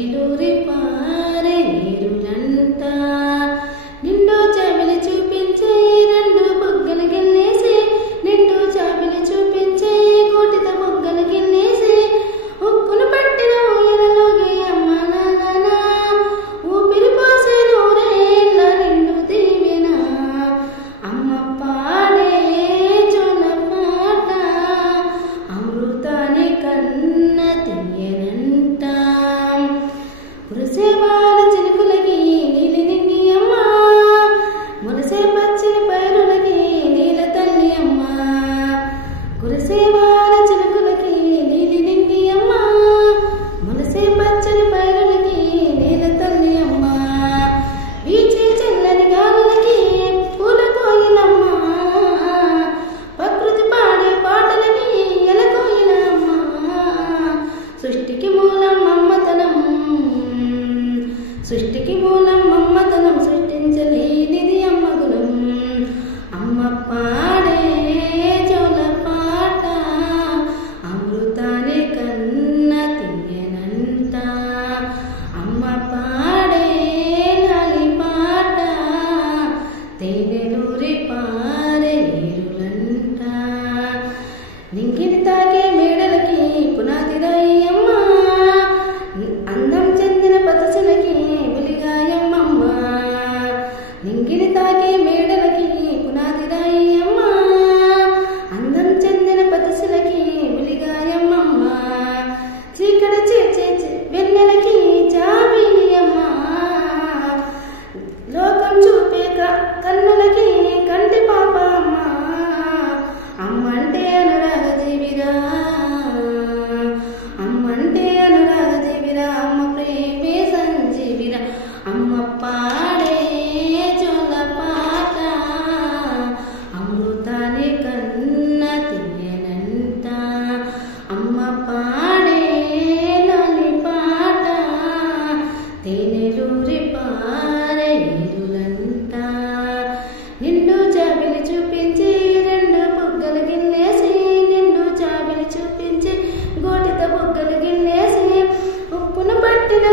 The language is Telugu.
తేనెలూరి పారే ఏరులంట నిండు చాబిలి చూపించే రెండు బుగ్గలు గిన్నేసి నిండు చాబిలి చూపించే కోటిత బుగ్గలు గిన్నేసి ఉప్పును పట్టిన ఊయలలోకి అమ్మ నాన్న ఊపిరి పోసే నూరేళ్ళ నిండు దీవెన అమ్మ పాడే జోల పాట అమృతాని కన్న తీయనంట కురిసేవాల చినుకులకి నీలి నింగి అమ్మ మురిసే పచ్చని పైరులకి నీల తల్లి అమ్మ కురిసేవాల చినుకులకి నీలి నింగి అమ్మ మురిసే పచ్చని పైరులకి నీల తల్లి అమ్మ వీచే చల్లని గాలులకి పూల కోయిలమ్మ ప్రకృతి పాడే పాటలకి ఎలకోయిలమ్మ సృష్టికి మూలం మమ్మతనం సృష్టికి మూలం మమ్మతనం సృష్టించలేనిది అమ్మ గుణం అమ్మ పాడే జోల పాట అమృతాని కన్న తీయనంట అమ్మ పాడే లాలి పాట తేనెలూరి పారే ఏరులంట నింగిని తాకే మేడలకి పునాదిరాయి అమ్మ అందం చెందిన పదసులకి వెలిగాయమ్మమ్మ నింగిని తాకే మేడలకి పునాదిరాయి అమ్మ అందం చెందిన పదసులకి వెలిగాయమ్మమ్మ చీకటి చేర్చే వెన్నెలకి జాబిలి అమ్మ లోకం చూపే కన్నులకి కంటి పాప అమ్మ అమ్మ అంటే అనురాగ జీవిరా అమ్మ అంటే అనురాగ జీవిరా అమ్మ ప్రేమే సంజీవిరా అమ్మ పాడే జోల పాట అమృతాని కన్న తీయనంట అమ్మ పాడే లాలి పాట తేనెలూరి పారే ఏరులంట నిండు చాబిలి చూపించి రెండు బుగ్గలు గిన్నేసి నిండు చాబిలి చూపించి గోటిత బుగ్గలు గిన్నేసి ఉప్పును పట్టిన